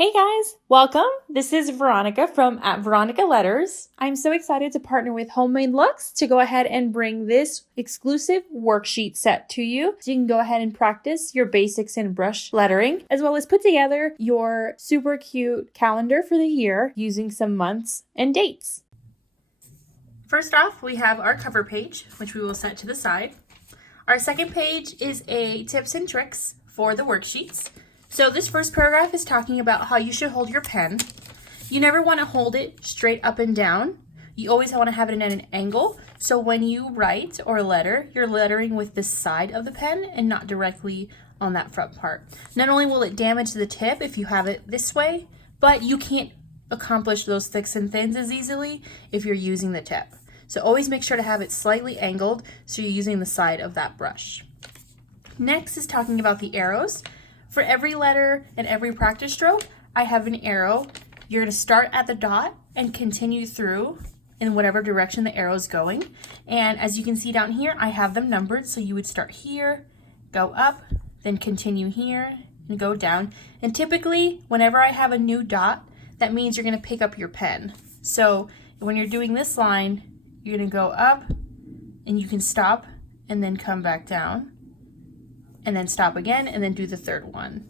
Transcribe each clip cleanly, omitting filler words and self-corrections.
Hey guys, welcome. This is Veronica from @Veronica Letters. I'm so excited to partner with Homemade Luxe to go ahead and bring this exclusive worksheet set to you. So you can go ahead and practice your basics in brush lettering, as well as put together your super cute calendar for the year using some months and dates. First off, we have our cover page, which we will set to the side. Our second page is a tips and tricks for the worksheets. So this first paragraph is talking about how you should hold your pen. You never want to hold it straight up and down. You always want to have it at an angle. So when you write or letter, you're lettering with the side of the pen and not directly on that front part. Not only will it damage the tip if you have it this way, but you can't accomplish those thicks and thins as easily if you're using the tip. So always make sure to have it slightly angled so you're using the side of that brush. Next is talking about the arrows. For every letter and every practice stroke, I have an arrow. You're going to start at the dot and continue through in whatever direction the arrow is going. And as you can see down here, I have them numbered. So you would start here, go up, then continue here, and go down. And typically, whenever I have a new dot, that means you're going to pick up your pen. So when you're doing this line, you're going to go up, and you can stop, and then come back down. And then stop again, and then do the third one.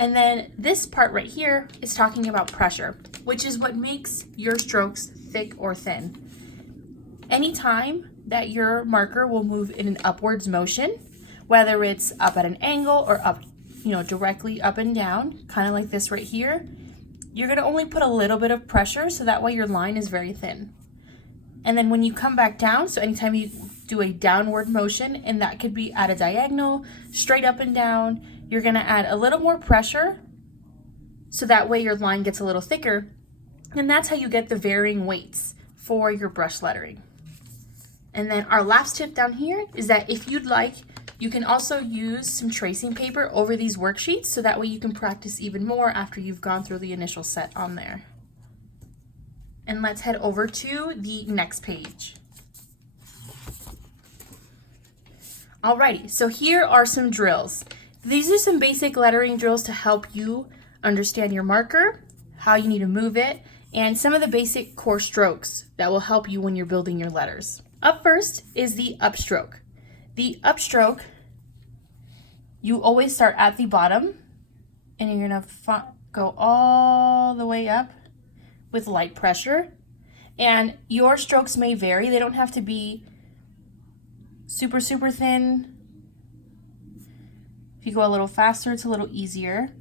And then this part right here is talking about pressure, which is what makes your strokes thick or thin. Anytime that your marker will move in an upwards motion, whether it's up at an angle or up, directly up and down, kind of like this right here, you're gonna only put a little bit of pressure so that way your line is very thin. And then when you come back down, so anytime you do a downward motion, and that could be at a diagonal, straight up and down, you're gonna add a little more pressure so that way your line gets a little thicker. And that's how you get the varying weights for your brush lettering. And then our last tip down here is that if you'd like, you can also use some tracing paper over these worksheets so that way you can practice even more after you've gone through the initial set on there. And let's head over to the next page. Alrighty, so here are some drills. These are some basic lettering drills to help you understand your marker, how you need to move it, and some of the basic core strokes that will help you when you're building your letters. Up first is the upstroke. The upstroke, you always start at the bottom, and you're gonna go all the way up with light pressure. And your strokes may vary. They don't have to be super, super thin. If you go a little faster, it's a little easier.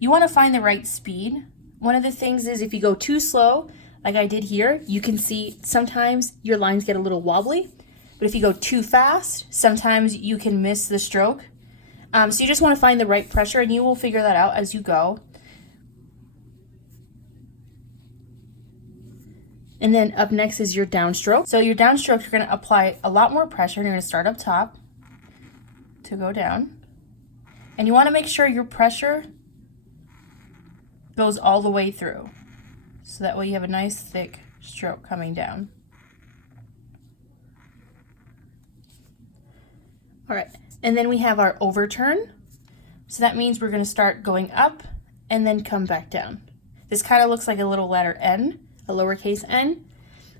You want to find the right speed. One of the things is if you go too slow, like I did here, you can see sometimes your lines get a little wobbly. But if you go too fast, sometimes you can miss the stroke. So you just want to find the right pressure, and you will figure that out as you go. And then up next is your downstroke. So your downstroke, you're going to apply a lot more pressure, and you're going to start up top to go down. And you want to make sure your pressure goes all the way through. So that way you have a nice thick stroke coming down. All right, and then we have our overturn. So that means we're going to start going up and then come back down. This kind of looks like a little letter N, a lowercase n,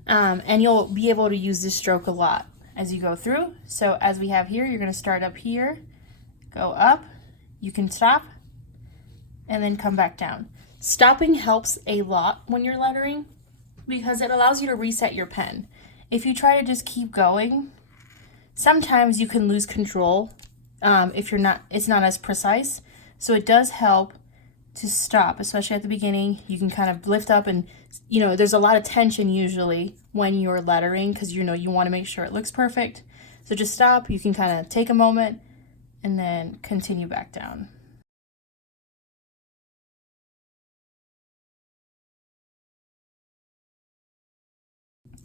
and you'll be able to use this stroke a lot as you go through. So as we have here, you're going to start up here, go up, you can stop, and then come back down. Stopping helps a lot when you're lettering because it allows you to reset your pen. If you try to just keep going, sometimes you can lose control if it's not as precise. So it does help to stop, especially at the beginning. You can kind of lift up, and there's a lot of tension usually when you're lettering because you want to make sure it looks perfect. So just stop, you can kind of take a moment and then continue back down.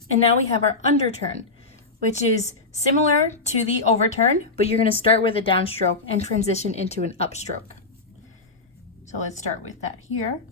And now we have our underturn, which is similar to the overturn, but you're going to start with a downstroke and transition into an upstroke. So let's start with that here.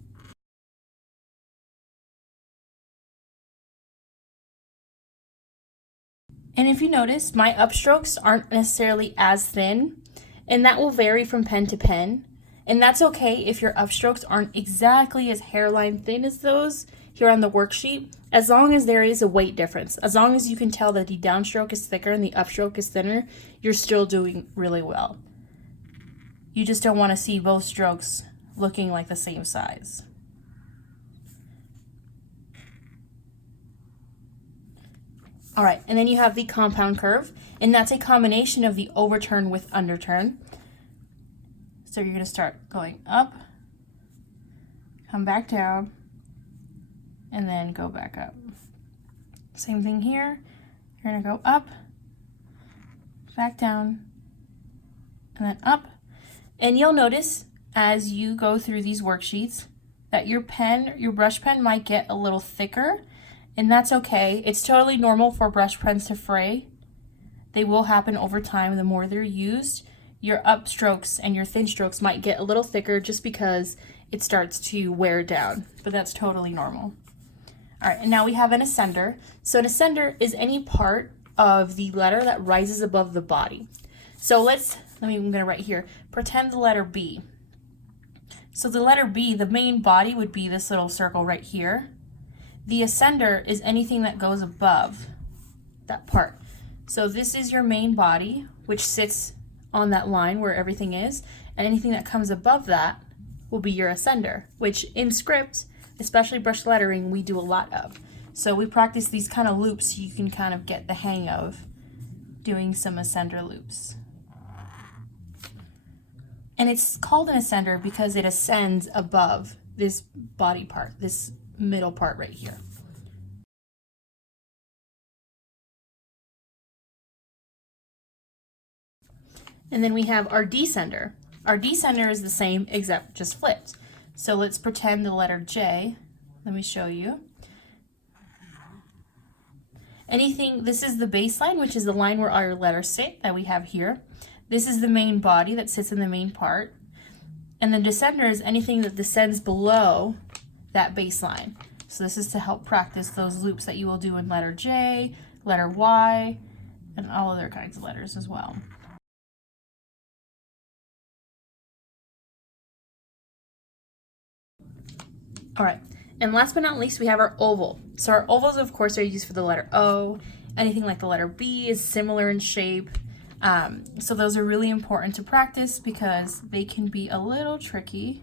And if you notice, my upstrokes aren't necessarily as thin, and that will vary from pen to pen. And that's okay if your upstrokes aren't exactly as hairline thin as those here on the worksheet, as long as there is a weight difference. As long as you can tell that the downstroke is thicker and the upstroke is thinner, you're still doing really well. You just don't want to see both strokes looking like the same size. All right, and then you have the compound curve, and that's a combination of the overturn with underturn. So you're going to start going up, come back down, and then go back up. Same thing here. You're going to go up, back down, and then up. And you'll notice as you go through these worksheets that your brush pen might get a little thicker, and that's okay. It's totally normal for brush pens to fray. They will happen over time. The more they're used, your upstrokes and your thin strokes might get a little thicker just because it starts to wear down, but that's totally normal. All right, and now we have an ascender. So an ascender is any part of the letter that rises above the body. So I'm gonna write here, pretend the letter B. So the letter B, the main body would be this little circle right here. The ascender is anything that goes above that part. So this is your main body, which sits on that line where everything is, and anything that comes above that will be your ascender, which in script, especially brush lettering, we do a lot of. So we practice these kind of loops so you can kind of get the hang of doing some ascender loops. And it's called an ascender because it ascends above this body part, this middle part right here. And then we have our descender. Our descender is the same except just flipped. So let's pretend the letter J. Let me show you. This is the baseline, which is the line where our letters sit that we have here. This is the main body that sits in the main part. And the descender is anything that descends below that baseline. So this is to help practice those loops that you will do in letter J, letter Y, and all other kinds of letters as well. All right, and last but not least, we have our oval. So our ovals, of course, are used for the letter O. Anything like the letter B is similar in shape. So those are really important to practice because they can be a little tricky.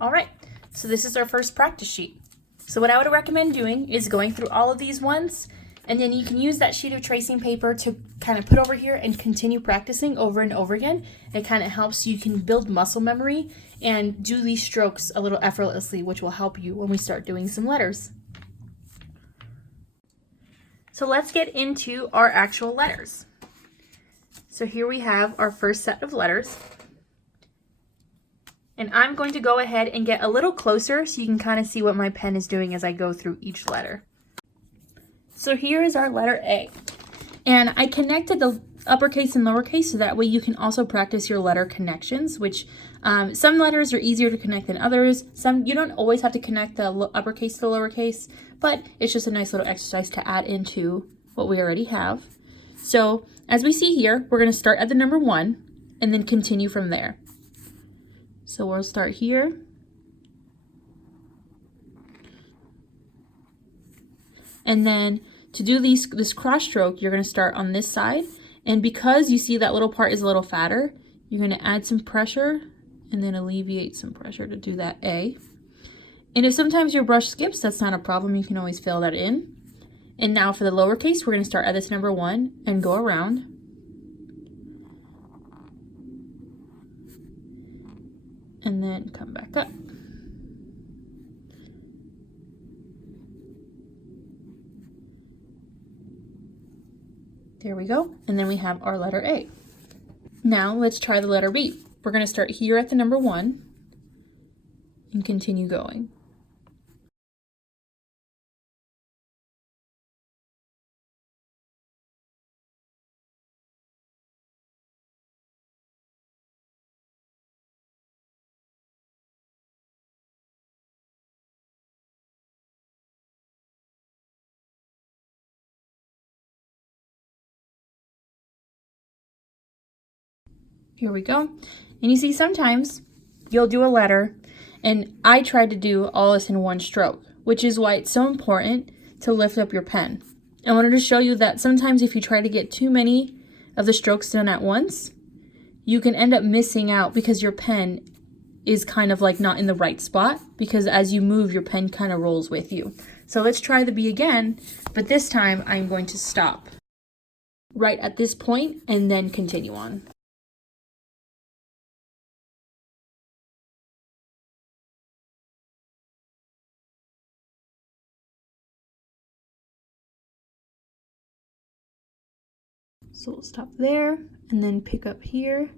All right, so this is our first practice sheet. So what I would recommend doing is going through all of these ones, and then you can use that sheet of tracing paper to kind of put over here and continue practicing over and over again. It kind of helps you can build muscle memory and do these strokes a little effortlessly, which will help you when we start doing some letters. So let's get into our actual letters. So here we have our first set of letters. And I'm going to go ahead and get a little closer so you can kind of see what my pen is doing as I go through each letter. So here is our letter A. And I connected the uppercase and lowercase so that way you can also practice your letter connections, which some letters are easier to connect than others. Some you don't always have to connect the uppercase to the lowercase, but it's just a nice little exercise to add into what we already have. So as we see here, we're going to start at the number 1 and then continue from there. So we'll start here. And then to do this cross stroke, you're going to start on this side. And because you see that little part is a little fatter, you're going to add some pressure and then alleviate some pressure to do that A. And if sometimes your brush skips, that's not a problem. You can always fill that in. And now for the lowercase, we're going to start at this number 1 and go around. And then come back up. There we go. And then we have our letter A. Now let's try the letter B. We're going to start here at the number 1 and continue going. Here we go. And you see sometimes you'll do a letter, and I tried to do all this in one stroke, which is why it's so important to lift up your pen. I wanted to show you that sometimes if you try to get too many of the strokes done at once, you can end up missing out because your pen is kind of like not in the right spot, because as you move, your pen kind of rolls with you. So let's try the B again, but this time I'm going to stop right at this point and then continue on. So we'll stop there and then pick up here.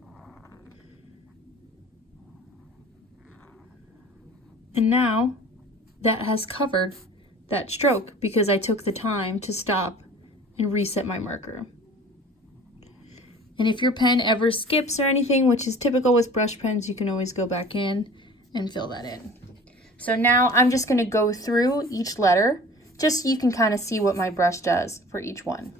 And now that has covered that stroke because I took the time to stop and reset my marker. And if your pen ever skips or anything, which is typical with brush pens, you can always go back in and fill that in. So now I'm just going to go through each letter just so you can kind of see what my brush does for each one.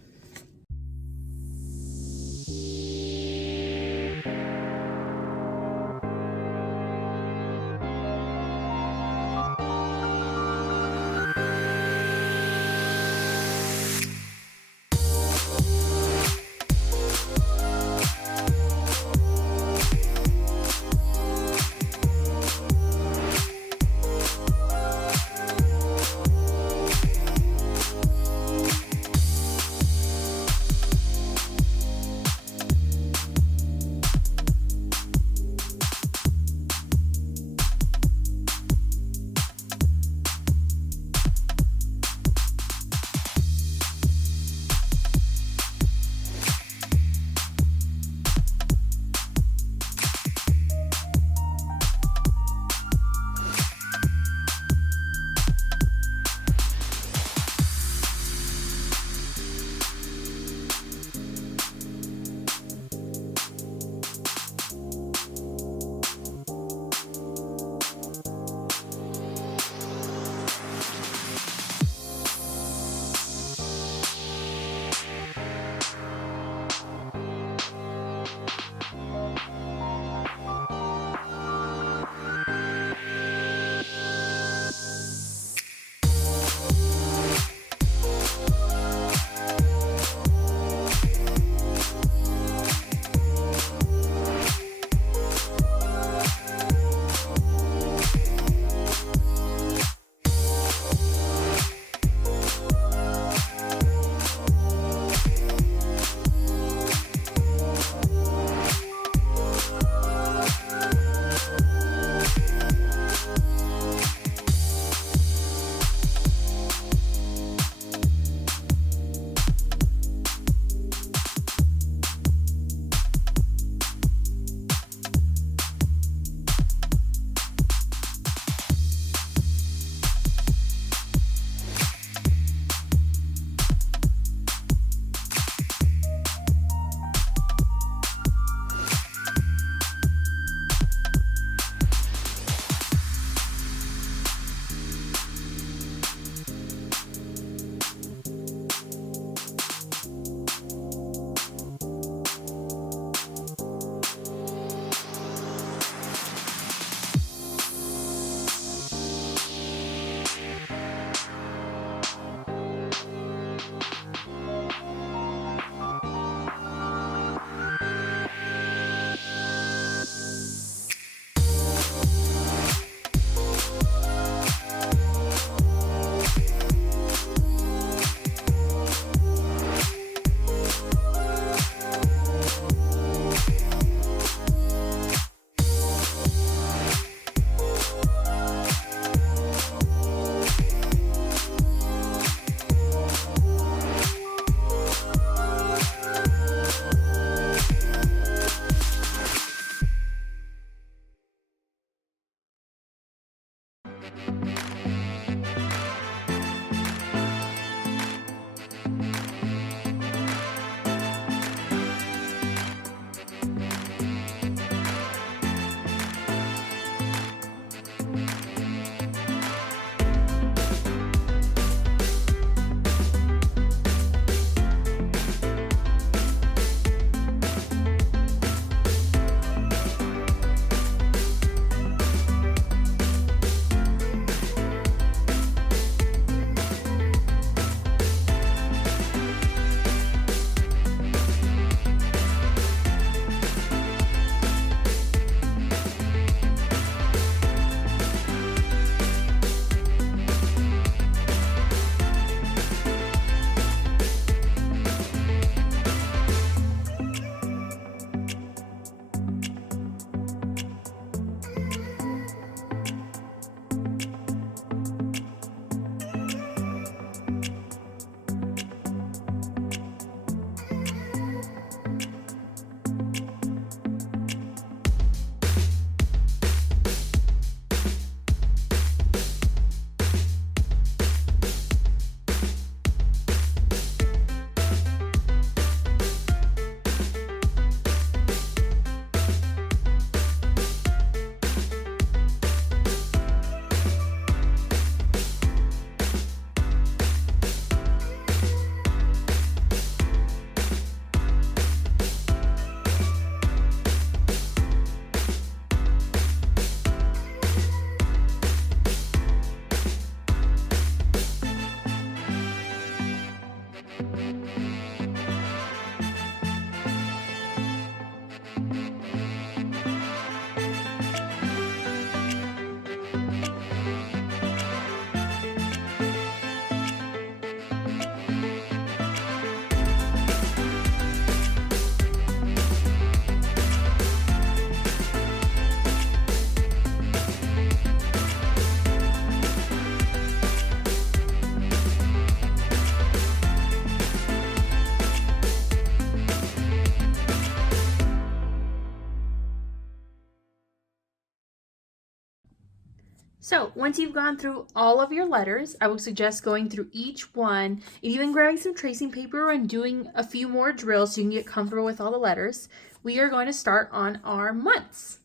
So once you've gone through all of your letters, I would suggest going through each one and even grabbing some tracing paper and doing a few more drills so you can get comfortable with all the letters. We are going to start on our months.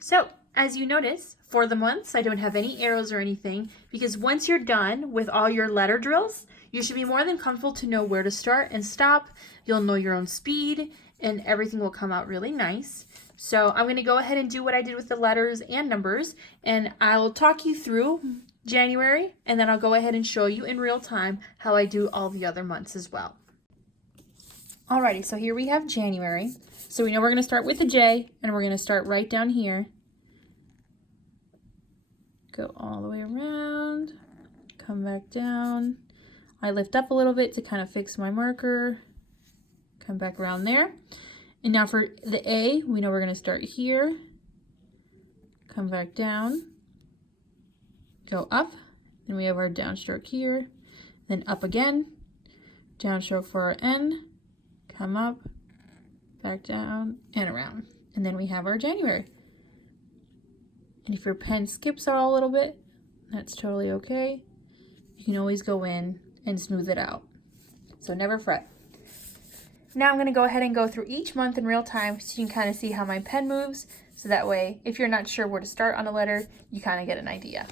So as you notice, for the months, I don't have any arrows or anything because once you're done with all your letter drills, you should be more than comfortable to know where to start and stop. You'll know your own speed and everything will come out really nice. So I'm going to go ahead and do what I did with the letters and numbers, and I'll talk you through January, and then I'll go ahead and show you in real time how I do all the other months as well. Alrighty, so here we have January. So we know we're going to start with the J, and we're going to start right down here. Go all the way around, come back down. I lift up a little bit to kind of fix my marker. Come back around there. And now for the A, we know we're going to start here, come back down, go up, then we have our downstroke here, then up again, downstroke for our N, come up, back down, and around. And then we have our January. And if your pen skips out a little bit, that's totally okay. You can always go in and smooth it out. So never fret. Now I'm going to go ahead and go through each month in real time so you can kind of see how my pen moves. So that way, if you're not sure where to start on a letter, you kind of get an idea.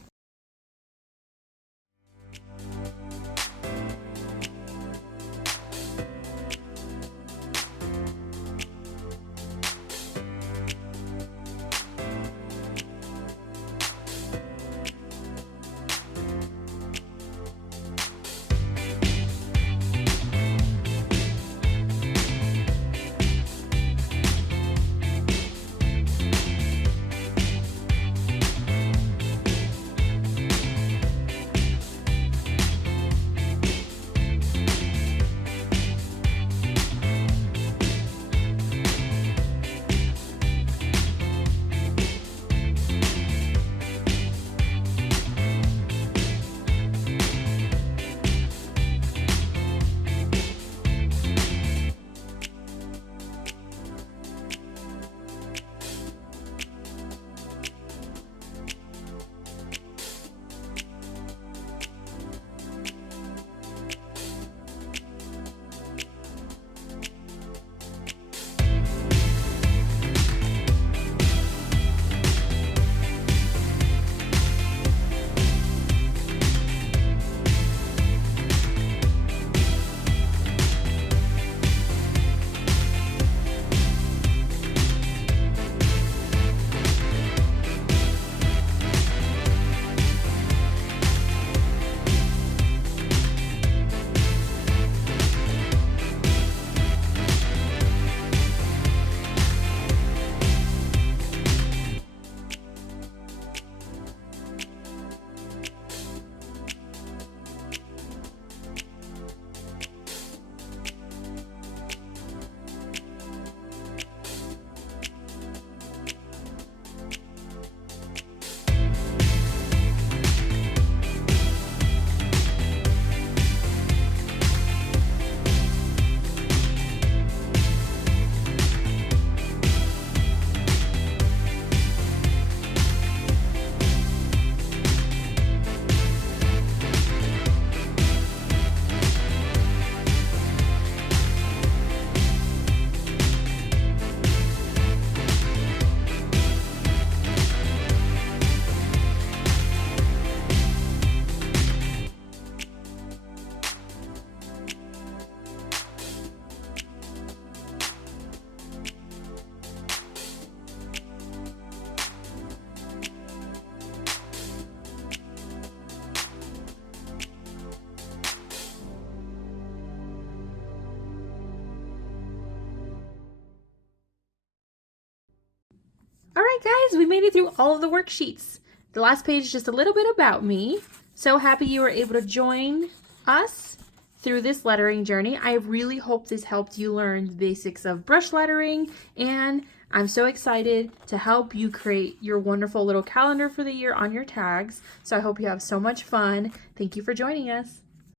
guys, we made it through all of the worksheets. The last page is just a little bit about me. So happy you were able to join us through this lettering journey. I really hope this helped you learn the basics of brush lettering, and I'm so excited to help you create your wonderful little calendar for the year on your tags. So I hope you have so much fun. Thank you for joining us.